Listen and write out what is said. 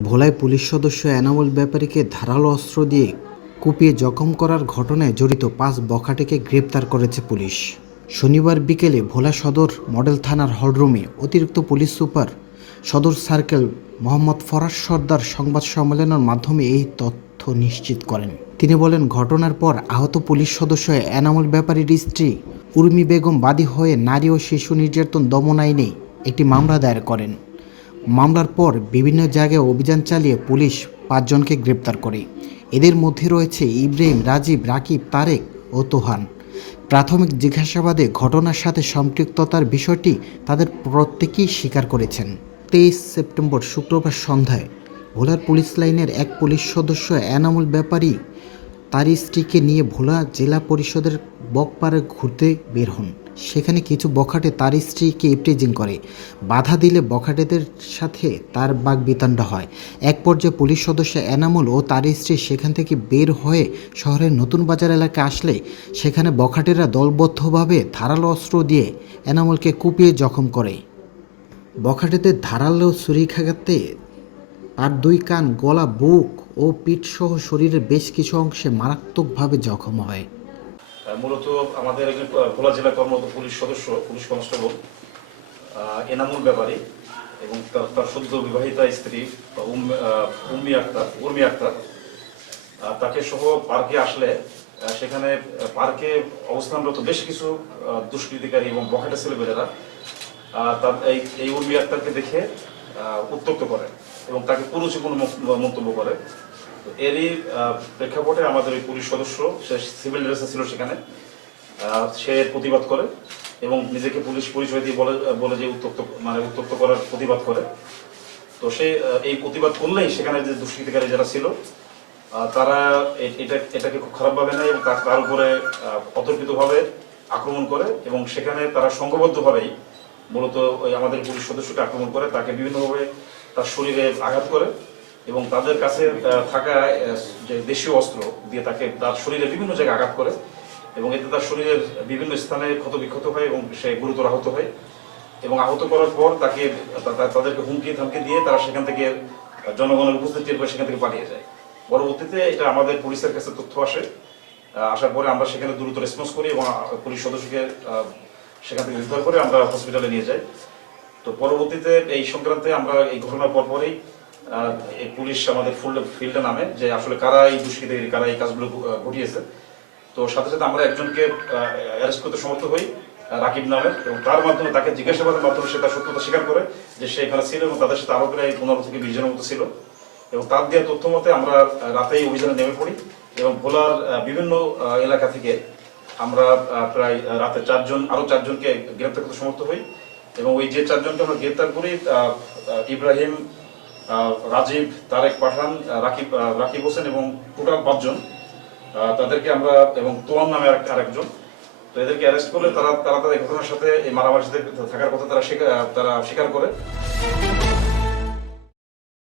ভোলায় পুলিশ সদস্য এনামুল ব্যাপারীকে ধারালো অস্ত্র দিয়ে কুপিয়ে জখম করার ঘটনায় জড়িত পাঁচ বখাটেকে গ্রেপ্তার করেছে পুলিশ। শনিবার বিকেলে ভোলা সদর মডেল থানার হলরুমে অতিরিক্ত পুলিশ সুপার সদর সার্কেল মোহাম্মদ ফরাজ সর্দার সংবাদ সম্মেলনের মাধ্যমে এই তথ্য নিশ্চিত করেন। তিনি বলেন, ঘটনার পর আহত পুলিশ সদস্য এনামুল ব্যাপারীর স্ত্রী উর্মি বেগম বাদী হয়ে নারী ও শিশু নির্যাতন দমন আইনে একটি মামলা দায়ের করেন। মামলার পর বিভিন্ন জায়গায় অভিযান চালিয়ে পুলিশ পাঁচজনকে গ্রেপ্তার করে। এদের মধ্যে রয়েছে ইব্রাহিম, রাজীব, রাকিব, তারেক ও তোহান। প্রাথমিক জিজ্ঞাসাবাদে ঘটনার সাথে সম্পৃক্ততার বিষয়টি তাদের প্রত্যেকেই স্বীকার করেছেন। তেইশ সেপ্টেম্বর শুক্রবার সন্ধ্যায় ভোলার পুলিশ লাইনের এক পুলিশ সদস্য, এনামুল ব্যাপারী তার স্ত্রীকে নিয়ে ভোলা জেলা পরিষদের বকপাড়ে ঘুরতে বের হন। সেখানে কিছু বখাটে তার স্ত্রীকে ইপটিজিং করে। বাধা দিলে বখাটেদের সাথে তার বাগবিতণ্ডা হয়। এক পর্যায়ে পুলিশ সদস্য এনামুল ও তার স্ত্রী সেখান থেকে বের হয়ে শহরের নতুন বাজার এলাকায় আসলে। সেখানে বখাটেরা দলবদ্ধভাবে ধারালো অস্ত্র দিয়ে এনামুলকে কুপিয়ে জখম করে। বখাটেদের ধারালো ছুরিখাঘাতে তার দুই কান, গলা, বুক ও পিঠসহ শরীরের বেশ কিছু অংশে মারাত্মকভাবে জখম হয়। মূলত আমাদের একজন ভোলা জেলা কর্মরত পুলিশ সদস্য, পুলিশ কনস্টেবল এনামুল ব্যাপারী এবং তার তার সদ্য বিবাহিতা স্ত্রী উম্মি আক্তার, উর্মি আক্তার তাকে সহ পার্কে আসলে সেখানে পার্কে অবস্থানরত বেশ কিছু দুষ্কৃতিকারী এবং তার এই এই উর্মি আক্তারকে দেখে আহ, উত্তক্ত করে এবং তাকে কুরুচিপূর্ণ মন্তব্য করে। তো এরই প্রেক্ষাপটে আমাদের ওই পুলিশ সদস্য সে সিভিল ড্রেসে ছিল সেখানে সে প্রতিবাদ করে এবং নিজেকে পুলিশ পরিচয় দিয়ে বলে বলে যে উত্তক্ত মানে উত্তক্ত করার প্রতিবাদ করে। তো সে এই প্রতিবাদ করলেই সেখানে যে দুষ্কৃতিকারী যারা ছিল তারা এটা এটাকে খুব খারাপভাবে নেয় এবং তার উপরে অতর্কিতভাবে আক্রমণ করে এবং সেখানে তারা সংঘবদ্ধভাবেই মূলত ওই আমাদের পুলিশ সদস্যকে আক্রমণ করে, তাকে বিভিন্নভাবে তার শরীরে আঘাত করে এবং তাদের কাছে থাকা যে দেশীয় অস্ত্র দিয়ে তাকে তার শরীরে বিভিন্ন জায়গায় আঘাত করে এবং এতে তার শরীরের বিভিন্ন স্থানে ক্ষত বিক্ষত হয় এবং সে গুরুতর আহত হয় এবং আহত করার পর তাকে তাদেরকে হুমকি থামকি দিয়ে তারা সেখান থেকে জনগণের উপস্থিতি পেয়ে সেখান থেকে পালিয়ে যায়। পরবর্তীতে এটা আমাদের পুলিশের কাছে তথ্য আসে আসার পরে আমরা সেখানে দ্রুত রেসপন্স করি এবং পুলিশ সদস্যকে সেখান থেকে উদ্ধার করে আমরা হসপিটালে নিয়ে যাই। তো পরবর্তীতে এই সংক্রান্তে আমরা এই ঘটনার পরপরই পুলিশ আমাদের ফুল ফিল্ডে নামে যে আসলে কারা এই দুষ্কৃতি কারা এই কাজগুলো ঘটিয়েছে। তো সাথে সাথে আমরা একজনকে অ্যারেস্ট করতে সমর্থ হই, রাকিব নামের, এবং তার মাধ্যমে তাকে জিজ্ঞাসাবাদের মাধ্যমে সে তার সত্যতা স্বীকার করে যে সে এখানে ছিল এবং তাদের সাথে আরও প্রায় পনেরো থেকে বিশ জনের মতো ছিল। এবং তার দেওয়া তথ্য মতে আমরা রাতেই অভিযানে নেমে পড়ি এবং ভোলার বিভিন্ন এলাকা থেকে আমরা প্রায় রাতে চারজন, আরও চারজনকে গ্রেপ্তার করতে সমর্থ হই এবং ওই যে চারজনকে আমরা গ্রেপ্তার করি ইব্রাহিম রাজীব, তারেক পাঠান রাকিব রাকিব হোসেন এবং টোটাল পাঁচজন। তাদেরকে আমরা, এবং তোয়াম নামে আরেক- আরেকজন। তো এদেরকে অ্যারেস্ট করলে তারা তারা তাদের ঘটনার সাথে এই মারামারির সাথে থাকার কথা তারা তারা স্বীকার করে।